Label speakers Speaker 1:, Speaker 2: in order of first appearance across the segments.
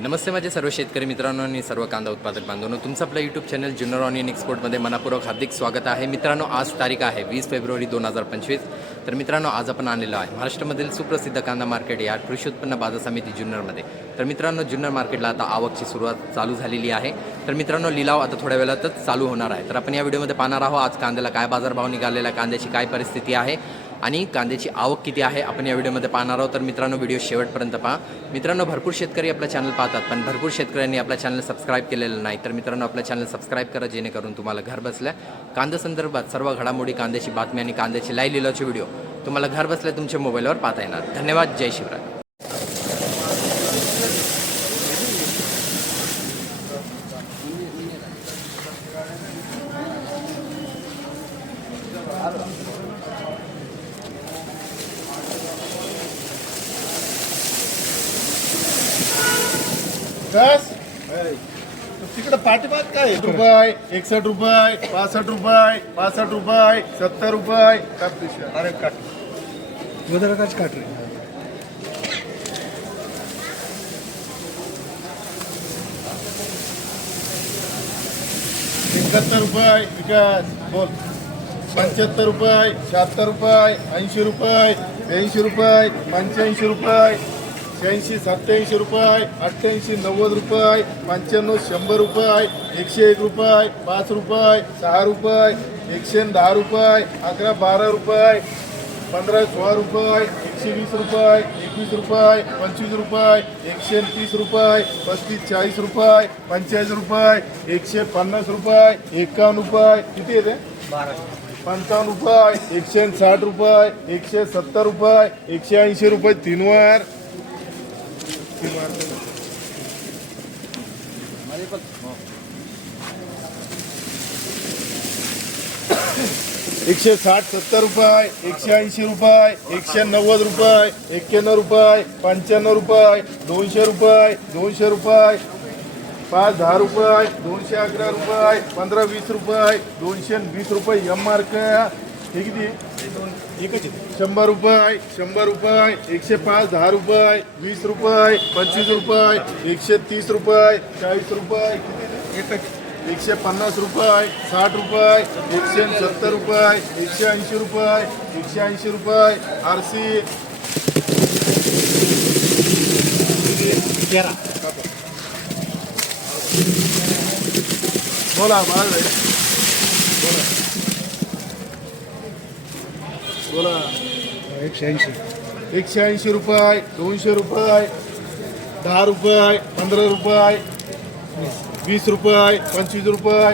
Speaker 1: नमस्ते माझे सर्व शेतकरी मित्रांनो आणि सर्व कांदा उत्पादक बांधवांनो. तुमचं आपलं यूट्यूब चॅनल जुन्नर ऑनियन एक्सपोर्टमध्ये मनापूर्वक हार्दिक स्वागत आहे. मित्रांनो आज तारीख आहे वीस फेब्रुवारी दोन हजार पंचवीस. तर मित्रांनो आज आपण आणलेलो आहे महाराष्ट्रामधील सुप्रसिद्ध कांदा मार्केट या कृषी उत्पन्न बाजार समिती जुन्नरमध्ये तर मित्रांनो जुन्नर मार्केटला आता आवकची सुरुवात चालू झालेली आहे. तर मित्रांनो लिलाव आता थोड्या वेळातच चालू होणार आहे. तर आपण या व्हिडिओमध्ये पाहणार आहोत आज कांद्याला काय बाजारभाव निघालेला आहे, कांद्याची काय परिस्थिती आहे. आणि कांद्याची आवक किती आहे आपण या व्हिडिओमध्ये पाहणार आहोत. तर मित्रांनो व्हिडिओ शेवटपर्यंत पहा. मित्रांनो भरपूर शेतकरी आपला चॅनल पाहतात पण भरपूर शेतकऱ्यांनी आपल्या चॅनल सबस्क्राईब केलेलं नाही. तर मित्रांनो आपला चॅनल सबस्क्राईब करा जेणेकरून तुम्हाला घर बसल्या कांदा संदर्भात सर्व घडामोडी कांद्याची बातमी आणि कांद्याची लाई लिलावचे व्हिडिओ तुम्हाला घर बसल्या तुमच्या मोबाईलवर पाहता येणार. धन्यवाद. जय शिवराय.
Speaker 2: दस तिकडे पाठीमाग काय? रुपये एकसठ रुपये पासष्ट रुपये पासष्ट रुपये सत्तर रुपये. अरे काट
Speaker 3: वदरकाच काट रे.
Speaker 2: एकाहत्तर रुपये विकास. बोल. पंच्याहत्तर रुपये शहात्तर रुपये ऐंशी रुपये ब्याऐंशी रुपये पंच्याऐंशी रुपये. शहाऐंशी सत्याऐंशी रुपये अठ्ठ्याऐंशी नव्वद रुपये पंच्याण्णव शंभर रुपये एकशे एक रुपये पाच रुपये सहा रुपये एकशे दहा रुपये अकरा बारा रुपये पंधरा सोळा रुपये एकशे वीस रुपये एकवीस रुपये पंचवीस रुपये एकशे तीस रुपये पस्तीस चाळीस रुपये पंचेचाळीस रुपये एकशे पन्नास रुपये एकावन्न रुपये किती येते? पंचावन्न रुपये एकशे साठ रुपये एकशे सत्तर रुपये एकशे ऐंशी रुपये तीनवर. एकशे साठ सत्तर रुपये एकशे ऐंशी रुपये एकशे नव्वद रुपये एक्क्याण्णव रुपये पंच्याण्णव रुपये दोनशे रुपये दोनशे रुपये पाच दहा रुपये दोनशे अकरा रुपये पंधरा वीस रुपये दोनशे वीस रुपये एम आर हे किती? एकच शंभर रुपये शंभर रुपये एकशे पाच दहा रुपये वीस रुपये पंचवीस रुपये एकशे तीस रुपये चाळीस रुपये. किती एकशे पन्नास रुपये साठ रुपये एकशे सत्तर रुपये एकशे ऐंशी रुपये एकशे ऐंशी रुपये आर सी बोला बाळ बोला. बोला.
Speaker 3: एकशे ऐंशी.
Speaker 2: एकशे ऐंशी रुपये दोनशे रुपये दहा रुपये पंधरा रुपये वीस रुपये पंचवीस रुपये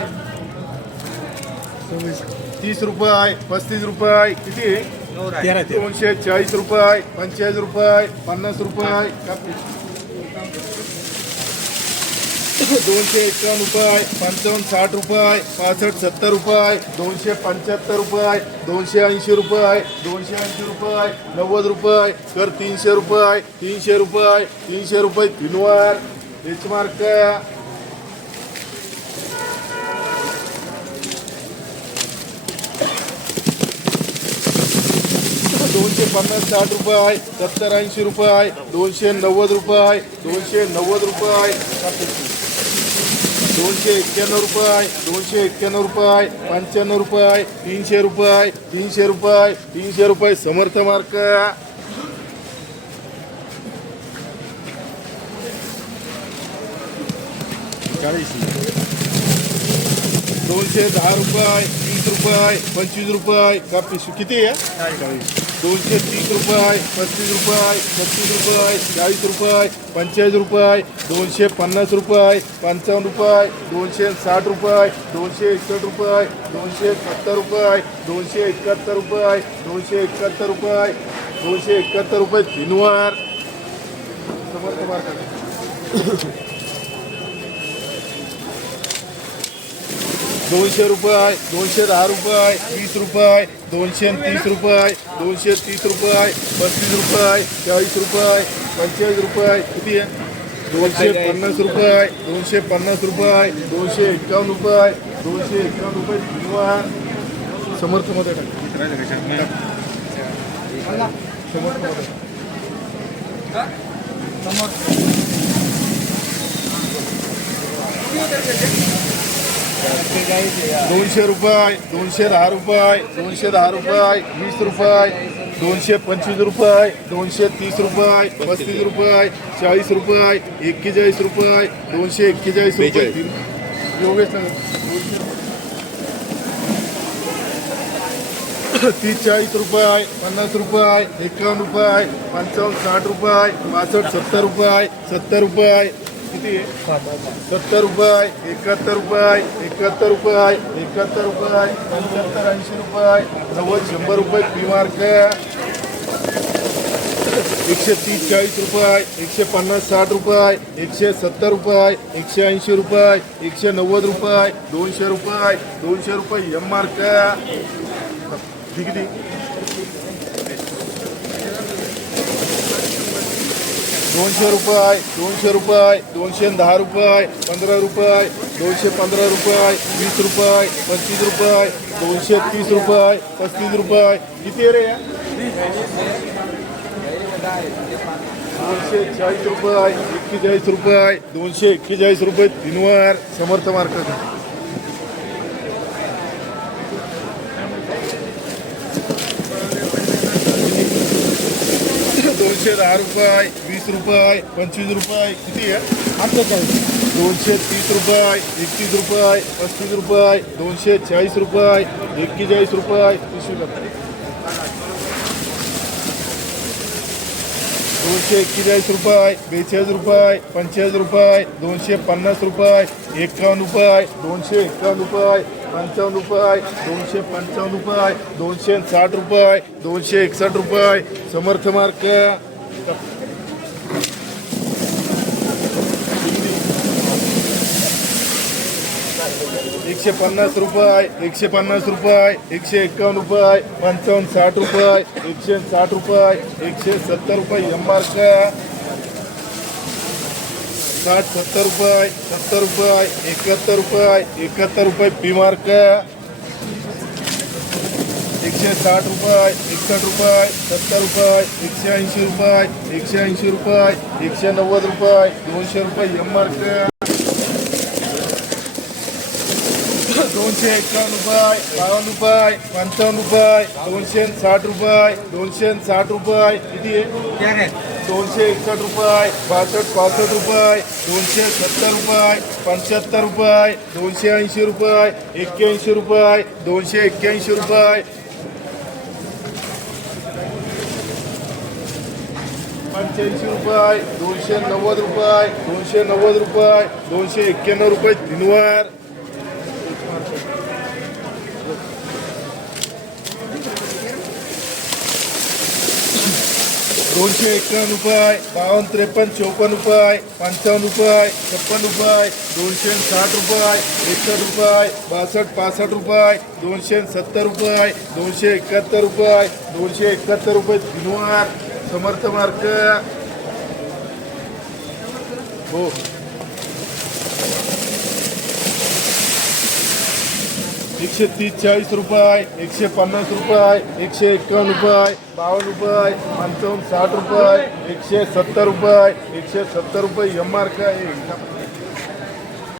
Speaker 2: तीस रुपये पस्तीस रुपये किती? दोनशे चाळीस रुपये पंचेचाळीस रुपये पन्नास रुपये दोनशे एकावन्न रुपये, पंचावन्न साठ रुपये, पासष्ट सत्तर रुपये, दोनशे पंच्याहत्तर रुपये, दोनशे ऐंशी रुपये, दोनशे ऐंशी रुपये, नव्वद रुपये कर तीनशे रुपये तीनशे रुपये तीनशे रुपये तीनवर एच मार्क दोनशे पन्नास साठ रुपये, सत्तर ऐंशी रुपये, दोनशे नव्वद रुपये, दोनशे नव्वद रुपये दोनशे एक्क्याण्णव रुपये दोनशे एक्क्याण्णव रुपये पंच्याण्णव रुपये तीनशे रुपये तीनशे रुपये तीनशे रुपये समर्थ मार्क. दोनशे दहा रुपये तीस रुपये पंचवीस रुपये. का पिशवी किती आहे? दोनशे तीस रुपये पस्तीस रुपये छत्तीस रुपये चाळीस रुपये पंचेचाळीस रुपये दोनशे पन्नास रुपये पंचावन्न रुपये दोनशे साठ रुपये दोनशे एकसष्ट रुपये दोनशे सत्तर रुपये दोनशे एकाहत्तर रुपये दोनशे एकाहत्तर रुपये दोनशे एकाहत्तर रुपये तीनवार समर्थ मार्केट दोनशे रुपये दोनशे दहा रुपये वीस रुपये दोनशे तीस रुपये दोनशे तीस रुपये पस्तीस रुपये चाळीस रुपये पंचेचाळीस रुपये किती? आहे दोनशे पन्नास रुपये दोनशे पन्नास रुपये दोनशे एकावन्न रुपये दोनशे एकावन्न रुपये किंवा समर्थमध्ये समर्थमध्ये. दोनशे रुपये दोनशे दहा रुपये दोनशे दहा रुपये वीस रुपये दोनशे पंचवीस रुपये दोनशे तीस रुपये पस्तीस रुपये चाळीस रुपये एक्केचाळीस रुपये दोनशे एक्केचाळीस रुपये. तीस चाळीस रुपये पन्नास रुपये एकावन्न रुपये पंचावन्न साठ रुपये पासष्ट सत्तर रुपये सत्तर रुपये. किती आहे? सत्तर रुपये एकाहत्तर रुपये एकाहत्तर रुपये एकाहत्तर रुपये पंच्याहत्तर ऐंशी रुपये नव्वद शंभर रुपये पी मार्क एकशे तीस चाळीस रुपये एकशे पन्नास साठ रुपये एकशे सत्तर रुपये एकशे ऐंशी रुपये एकशे नव्वद रुपये दोनशे रुपये दोनशे रुपये एम मार्क ठीक दोनशे रुपये दोनशे रुपये दोनशे दहा रुपये पंधरा रुपये दोनशे पंधरा रुपये वीस रुपये पंचवीस रुपये दोनशे तीस रुपये पस्तीस रुपये. किती रे दोनशे चाळीस रुपये एक्केचाळीस रुपये दोनशे एक्केचाळीस रुपये तीनवार समर्थ मार्केट. दोनशे दहा रुपये, वीस रुपये, पंचवीस रुपये, किती आहे? दोनशे तीस रुपये, एकतीस रुपये, पस्तीस रुपये, दोनशे चाळीस रुपये, एक्केचाळीस रुपये पिशवी दोनशे एक्केचाळीस रुपये, बेचाळीस रुपये, पंचेचाळीस रुपये, दोनशे पन्नास रुपये एकावन्न रुपये, दोनशे एकावन्न रुपये, पंचावन्न रुपये, दोनशे पंचावन्न रुपये, दोनशे साठ रुपये, दोनशे एकसष्ट रुपये. समर्थ मार्क एकशे पन्नास रुपये एकशे पन्नास रुपये एकशे एकावन्न रुपये पंचावन्न साठ रुपये एकशे साठ रुपये एकशे सत्तर रुपये एम मार्क साठ सत्तर रुपये सत्तर रुपये एकाहत्तर रुपये एकाहत्तर रुपये पी मार्क एकशे साठ रुपये एकसष्ट रुपये सत्तर रुपये एकशे ऐंशी रुपये एकशे ऐंशी रुपये एकशे नव्वद रुपये दोनशे रुपये एम मार्क दोनशे एक्कावन्न रुपये बावन्न रुपये पंचावन्न रुपये दोनशे साठ रुपये दोनशे साठ रुपये किती? आहे दोनशे एकसष्ट रुपये बासष्ट पासष्ट रुपये दोनशे सत्तर रुपये पंच्याहत्तर रुपये दोनशे ऐंशी रुपये एक्क्याऐंशी रुपये दोनशे एक्क्याऐंशी रुपये पंच्याऐंशी रुपये दोनशे नव्वद रुपये दोनशे नव्वद रुपये दोनशे एक्क्याण्णव रुपये तीनवार. दोनशे एकावन्न रुपये बावन्न त्रेपन्न चौपन्न रुपये पंचावन्न रुपये छप्पन रुपये दोनशे साठ रुपये एकसष्ट रुपये बासष्ट पासष्ट रुपये दोनशे सत्तर रुपये दोनशे एकाहत्तर रुपये दोनशे एकाहत्तर रुपये तीनवार. समर्थ मार्क. हो. एकशे तीस चाळीस रुपये एकशे पन्नास रुपये एकशे एक्कावन्न रुपये बावन्न रुपये पंचावन्न साठ रुपये एकशे सत्तर रुपये एकशे सत्तर रुपये एम मार्क आहे.